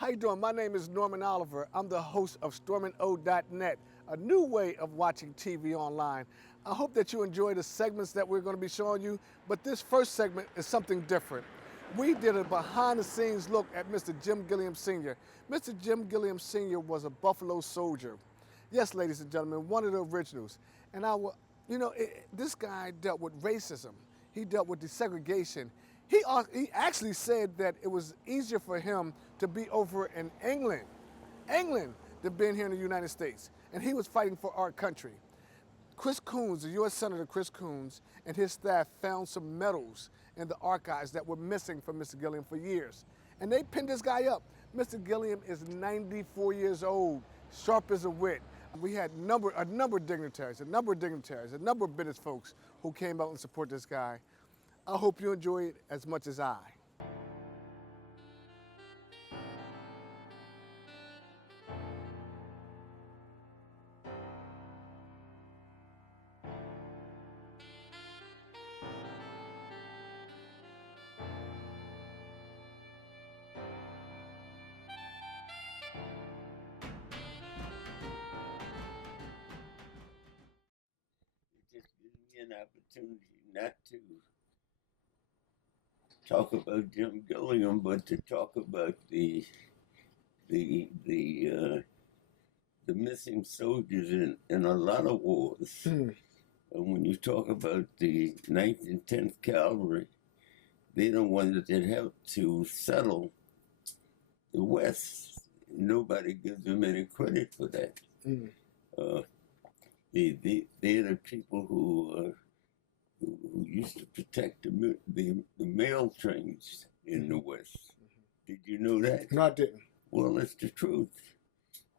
How you doing? My name is Norman Oliver. I'm the host of StormandO.net, a new way of watching TV online. I hope that you enjoy the segments that we're going to be showing you, but this first segment is something different. We did a behind-the-scenes look at Mr. Jim Gilliam Sr. Mr. Jim Gilliam Sr. was a Buffalo Soldier. Yes, ladies and gentlemen, one of the originals. And this guy dealt with racism. He dealt with desegregation. He actually said that it was easier for him to be over in England, than being here in the United States. And he was fighting for our country. Chris Coons, the U.S. Senator Chris Coons, and his staff found some medals in the archives that were missing from Mr. Gilliam for years. And they pinned this guy up. Mr. Gilliam is 94 years old, sharp as a wit. We had a number of dignitaries, a number of business folks who came out and support this guy. I hope you enjoy it as much as I. It just gives me an opportunity not to talk about Jim Gilliam, but to talk about the missing soldiers in a lot of wars. And when you talk about the 9th and 10th Cavalry, they're the ones that helped to settle the West. Nobody gives them any credit for that. They're the people who used to protect the mail trains in the West. Did you know that? No, I didn't. Well, it's the truth.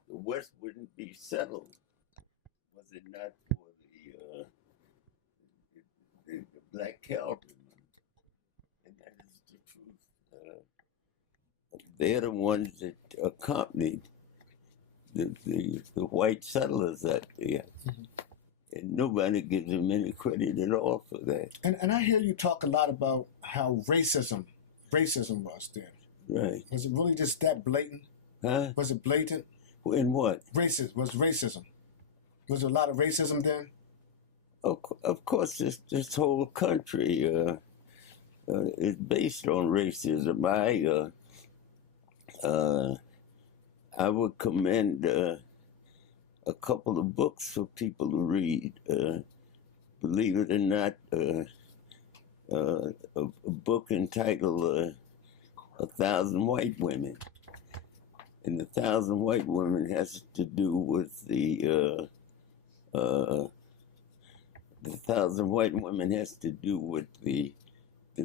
The West wouldn't be settled was it not for the black cavalrymen. And that is the truth. They're the ones that accompanied the white settlers out there. And nobody gives them any credit at all for that. And I hear you talk a lot about how racism was then. Right. Was it really just that blatant? Huh? Was it blatant? In what? Was racism. Was there a lot of racism then? Of course, this whole country is based on racism. I would commend a couple of books for people to read. Believe it or not, a book entitled 1,000 White Women. And 1,000 White Women has to do with the 1,000 White Women has to do with the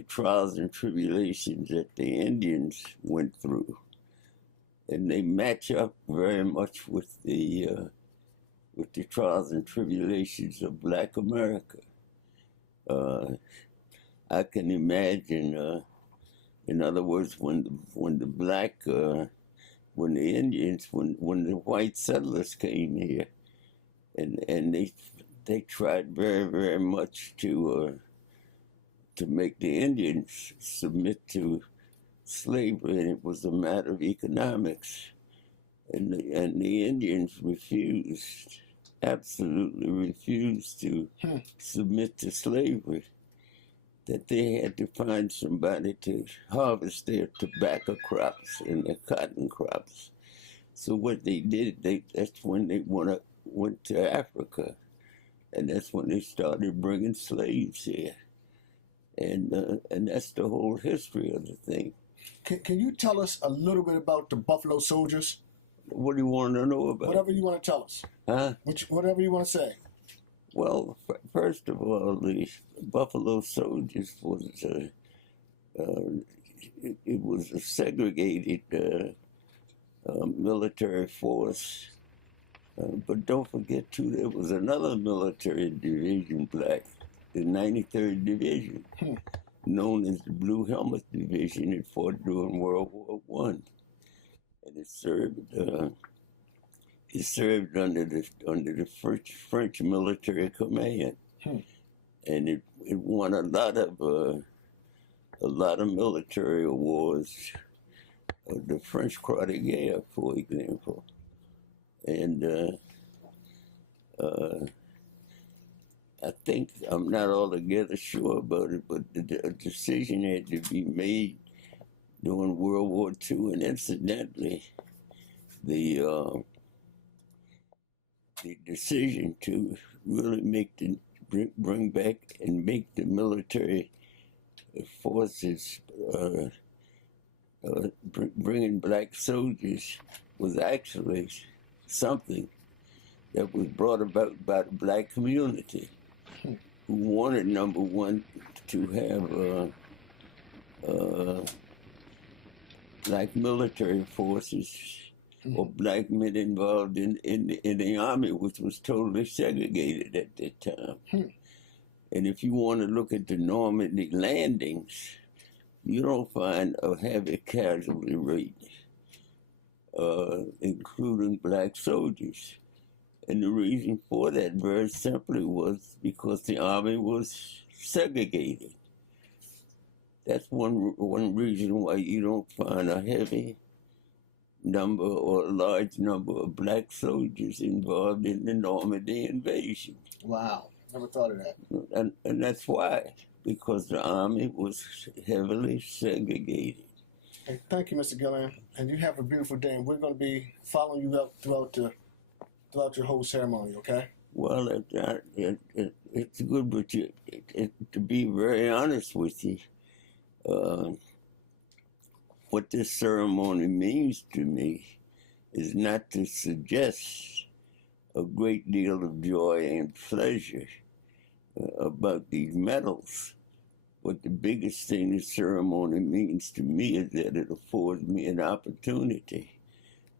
trials and tribulations that the Indians went through. And they match up very much with the trials and tribulations of Black America. I can imagine, in other words, when the Indians, when the white settlers came here, and they tried very, very much to make the Indians submit to slavery, and it was a matter of economics, and the Indians refused, absolutely refused to submit to slavery. That they had to find somebody to harvest their tobacco crops and their cotton crops. So what they did, that's when they went to Africa, and that's when they started bringing slaves here, and that's the whole history of the thing. Can you tell us a little bit about the Buffalo Soldiers? What do you want to know about? Whatever you want to tell us. Huh? Whatever you want to say. Well, first of all, the Buffalo Soldiers was it was a segregated military force. But don't forget, too, there was another military division, black, the 93rd Division, known as the Blue Helmet Division. It fought during World War I. And it served under the French military command, and it won a lot of military awards the French Croix de Guerre, for example. And I think, I'm not altogether sure about it, but a decision had to be made during World War II, and incidentally, the decision to really bring back and make the military forces bringing black soldiers was actually something that was brought about by the black community, who wanted, number one, to have black military forces or black men involved in the army, which was totally segregated at that time. And if you want to look at the Normandy landings, you don't find a heavy casualty rate, including black soldiers. And the reason for that very simply was because the army was segregated. That's one reason why you don't find a heavy number or a large number of black soldiers involved in the Normandy invasion. Wow, never thought of that. And that's why, because the army was heavily segregated. Hey, thank you, Mr. Gilliam, and you have a beautiful day, and we're going to be following you up throughout your whole ceremony, okay? Well, it's good, but to be very honest with you, what this ceremony means to me is not to suggest a great deal of joy and pleasure about these medals. But the biggest thing this ceremony means to me is that it affords me an opportunity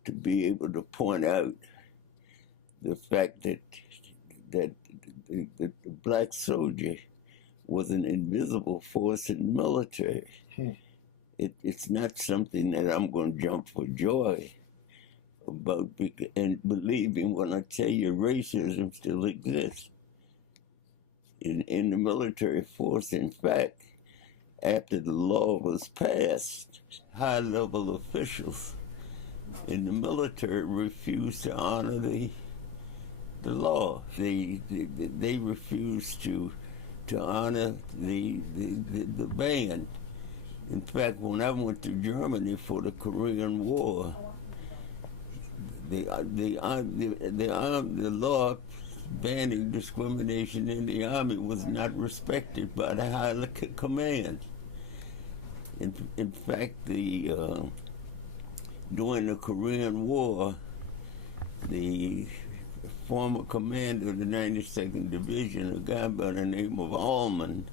to be able to point out the fact that the black soldier was an invisible force in the military. It's not something that I'm going to jump for joy about. And believe me when I tell you, racism still exists in the military force. In fact, after the law was passed, high-level officials in the military refused to honor the law. They refused to honor the ban. In fact, when I went to Germany for the Korean War, the law banning discrimination in the army was not respected by the high command. In fact, during the Korean War, the former commander of the 92nd Division, a guy by the name of Allman,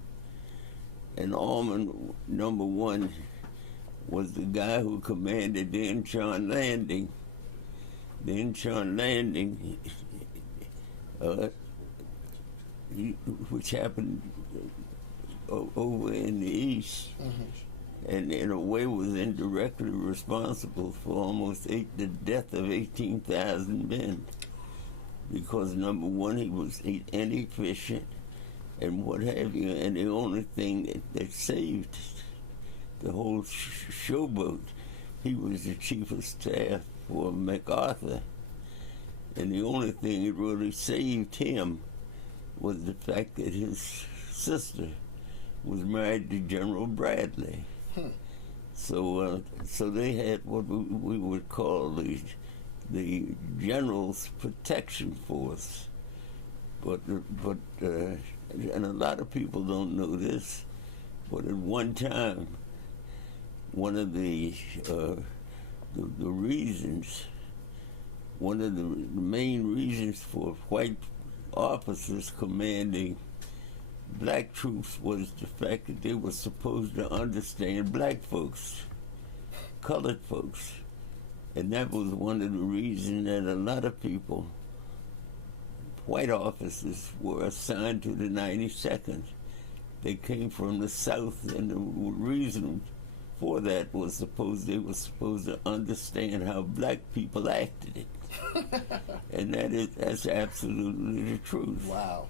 and Allman, number one, was the guy who commanded the Incheon landing. The Incheon landing, which happened over in the east, and in a way was indirectly responsible for almost the death of 18,000 men. Because number one, he was inefficient and what have you, and the only thing that saved the whole showboat, he was the chief of staff for MacArthur, and the only thing that really saved him was the fact that his sister was married to General Bradley. So they had what we would call the General's Protection Force, but and a lot of people don't know this, but at one time, one of the main reasons for white officers commanding black troops was the fact that they were supposed to understand black folks, colored folks. And that was one of the reasons that a lot of people, white officers, were assigned to the 92nd. They came from the South, and the reason for that was they were supposed to understand how black people acted. And that's absolutely the truth. Wow.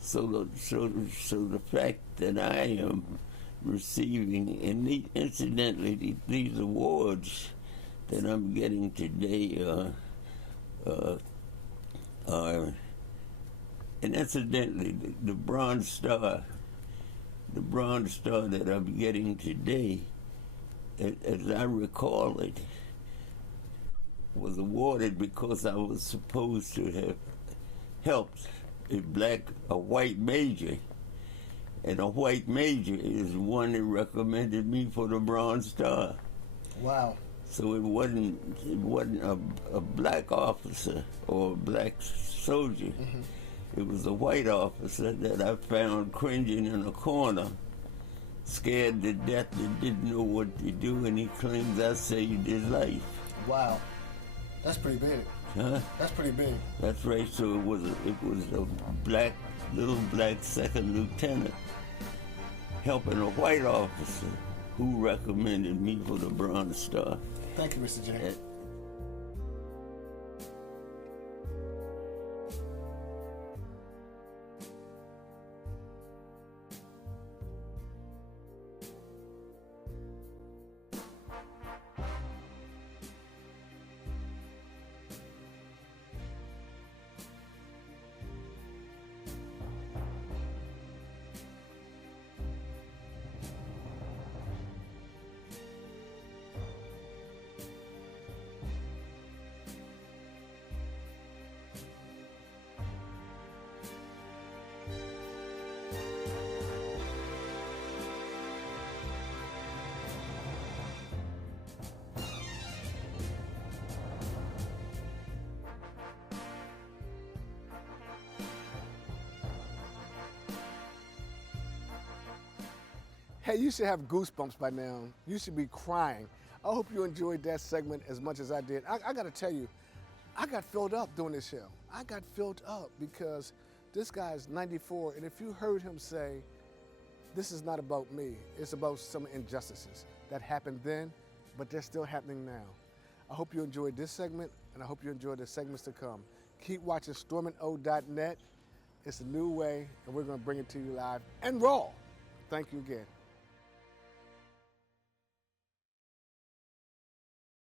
So the fact that I am receiving, and incidentally, these awards that I'm getting today are, and incidentally, the Bronze Star that I'm getting today, as I recall it, was awarded because I was supposed to have helped a white major, and a white major is the one that recommended me for the Bronze Star. Wow. So it wasn't a black officer or a black soldier. Mm-hmm. It was a white officer that I found cringing in a corner, scared to death and didn't know what to do, and he claims I saved his life. Wow. That's pretty big. Huh? That's pretty big. That's right. So it was a little black second lieutenant helping a white officer who recommended me for the Bronze Star. Thank you, Mr. J. Hey, you should have goosebumps by now. You should be crying. I hope you enjoyed that segment as much as I did. I got to tell you, I got filled up doing this show. I got filled up because this guy's 94, and if you heard him say, this is not about me, it's about some injustices that happened then, but they're still happening now. I hope you enjoyed this segment, and I hope you enjoy the segments to come. Keep watching stormando.net. It's a new way, and we're going to bring it to you live and raw. Thank you again.